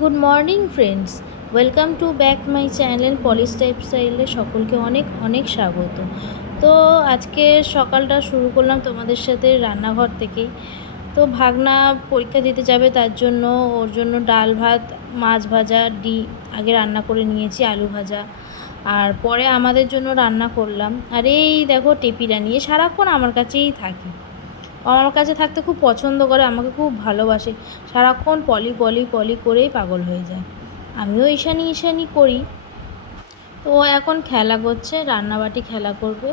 Good morning friends, welcome to back my channel Polish লাইফস্টাইলে সকলকে অনেক অনেক স্বাগত। তো আজকে সকালটা শুরু করলাম তোমাদের সাথে রান্নাঘর থেকেই। তো ভাগনা পরীক্ষা দিতে যাবে, তার জন্য ওর জন্য ডাল ভাত মাছ ভাজা আগে রান্না করে নিয়েছি, আলু ভাজা, আর পরে আমাদের জন্য রান্না করলাম। আর এই দেখো টেপিরা নিয়ে সারাক্ষণ আমার কাছেই থাকে। আমার কাছে থাকতে খুব পছন্দ করে, আমাকে খুব ভালোবাসে, সারাক্ষণ পলি পলি পলি করেই পাগল হয়ে যায়। আমিও ঈশানি ঈশানি করি। তো ও এখন খেলা করছে, রান্নাবাটি খেলা করবে।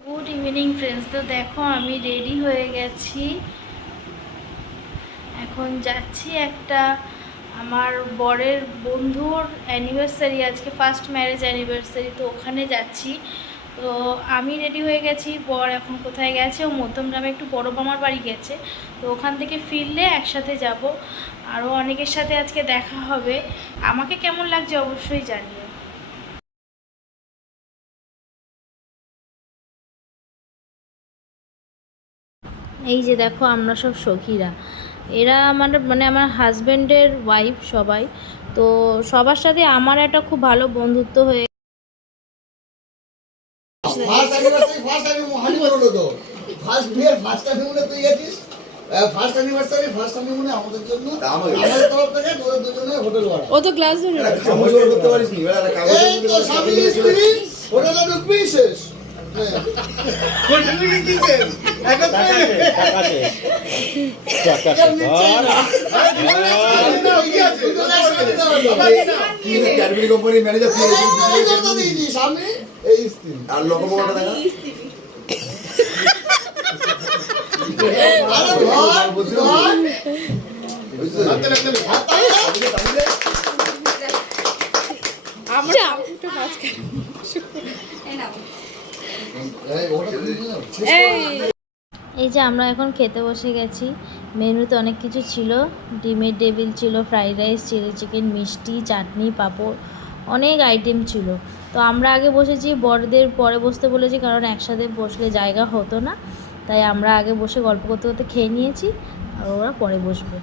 গুড ইভিনিং ফ্রেন্ডস, তো দেখো আমি রেডি হয়ে গেছি। এখন যাচ্ছি একটা আমার বরের বন্ধুর অ্যানিভার্সারি, আজকে ফার্স্ট ম্যারেজ অ্যানিভার্সারি, তো ওখানে যাচ্ছি। তো আমি রেডি হয়ে গেছি, বর এখন কোথায় গেছে, ও মধ্যমগ্রামে একটু বড় মামার বাড়ি গেছে। তো ওখান থেকে ফিরলে একসাথে যাব। আরও অনেকের সাথে আজকে দেখা হবে। আমাকে কেমন লাগছে অবশ্যই জানিও। এই যে দেখো আমরা সব সখীরা, এরা মানে আমার হাজব্যান্ডের ওয়াইফ সবাই। তো সবার সাথে আমার একটা খুব ভালো বন্ধুত্ব হয়ে ফার্স্ট অ্যানিভার্সারি ফার্স্ট হানিমুন হলো তো ফার্স্ট বিয়ের ফার্স্ট হানিমুনে তুই গেছিস। ফার্স্ট অ্যানিভার্সারি ফার্স্ট হানিমুনে আমাদের জন্য আমাদের তরফ থেকে তোদের দুজনের হোটেল ভাড়া। ও তো ক্লাস ধরে সমস্যা করতে পারিস নি এই তো স্বামী স্ত্রী হোটেলে ঢুকবি শেষ। হোটেলে কি কিছেন একত্রে টাকা কি ক্যাডবেরি কোম্পানি ম্যানেজার তুই স্বামী এই স্ত্রী আর লোকমোটা দেখা এই যে আমরা এখন খেতে বসে গেছি। মেনুতে অনেক কিছু ছিল, ডিমের টেবিল ছিল, ফ্রাইড রাইস, চিলি চিকেন, মিষ্টি, চাটনি, পাঁপড়, অনেক আইটেম ছিল। তো আমরা আগে বসেছি, বড়দের পরে বসতে বলেছি, কারণ একসাথে বসলে জায়গা হতো না। তাই আমরা আগে বসে গল্প করতে করতে খেয়ে নিয়েছি, আর ওরা পরে বসবে।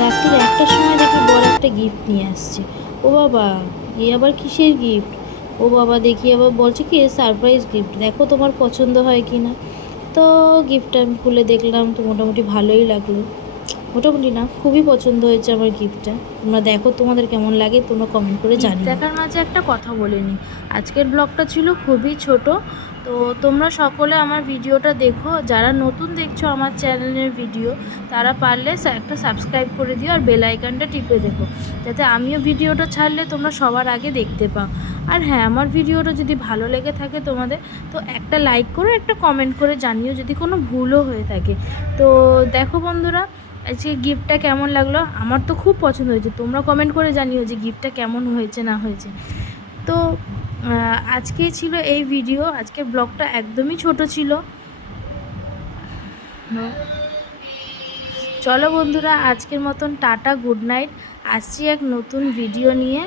রাত্রির 1টার সময় দেখি বড় একটা গিফট নিয়ে আসছে। ও বাবা, এ আবার কিসের গিফট? ও বাবা, দেখি আবার বলছে কি সারপ্রাইজ গিফট, দেখো তোমার পছন্দ হয় কি না। তো গিফটটা আমি খুলে দেখলাম, তো মোটামুটি ভালোই লাগলো। মোটামুটি না, খুবই পছন্দ হয়েছে আমার গিফটটা। তোমরা দেখো তোমাদের কেমন লাগে, তোমরা কমেন্ট করে জানিও। দেখার মাঝে একটা কথা বলে নিই, আজকের ব্লগটা ছিল খুবই ছোট। তো তোমরা সকলে আমার ভিডিওটা দেখো, যারা নতুন দেখছো আমার চ্যানেলের ভিডিও, তারা পারলে একটা সাবস্ক্রাইব করে দিও আর বেল আইকনটা টিপে দেখো, যাতে আমিও ভিডিওটা ছাড়লে তোমরা সবার আগে দেখতে পাও। আর হ্যাঁ, আমার ভিডিওটা যদি ভালো লেগে থাকে তোমাদের, তো একটা লাইক করে একটা কমেন্ট করে জানিও যদি কোনো ভুলও হয়ে থাকে। তো দেখো বন্ধুরা, আজকে গিফটটা কেমন লাগলো, আমার তো খুব পছন্দ হয়েছে। তোমরা কমেন্ট করে জানিও যে গিফটটা কেমন হয়েছে না হয়েছে। তো আজকে ছিল এই ভিডিও, আজকের ব্লগটা একদমই ছোট ছিল। চলো বন্ধুরা, আজকের মতন টাটা, গুড নাইট। আসছি এক নতুন ভিডিও নিয়ে।